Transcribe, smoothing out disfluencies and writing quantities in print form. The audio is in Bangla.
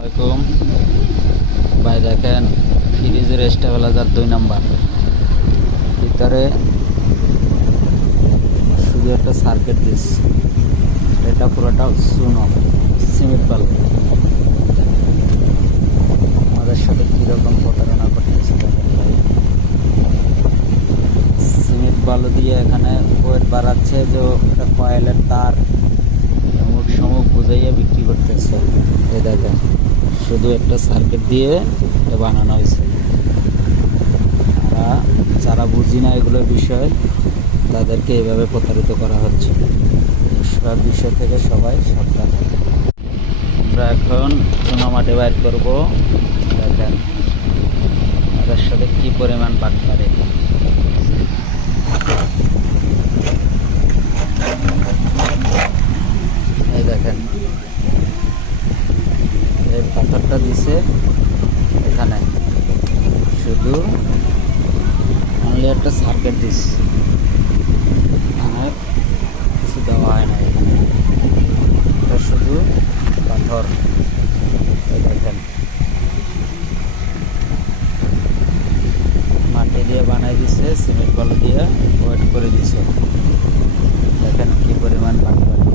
আসসালামাইকুম ভাই, দেখেন ফ্রিজের স্টেবিলাইজার 2 নাম্বার ভিতরে শুধু একটা সার্কিট দিস, এটা পুরোটা শূন্য সিমেন্ট বাল্ব। আমাদের সাথে কীরকম প্রতারণা করতেছে দেখেন ভাই। সিমেন্ট বালু দিয়ে এখানে ওয়েট বাড়াচ্ছে, যে এটা কয়েলের তার অমুক সমুক বুঝাইয়া বিক্রি করতেছে। এই দেখেন শুধু একটা সার্কিট দিয়ে এটা বানানো হয়েছে। যারা বুঝি না এগুলোর বিষয়, তাদেরকে এভাবে প্রতারিত করা হচ্ছে। সব বিষয় থেকে সবাই সাবধান। আমরা এখন চুনা মাটি বাইর করবো। দেখেন তাদের সাথে কি পরিমাণ বাদ পারে। এই দেখেন এই পাথরটা দিছে এখানে, শুধু অনলি একটা সার্কিট দিস, আর কিছু দেওয়া হয় না এখানে। এটা শুধু পাথর। এই দেখেন মাটি দিয়ে বানাই দিছে, সিমেন্ট বালু দিয়ে ওয়েট করে দিছে। দেখেন কি পরিমাণ বাটপাটি।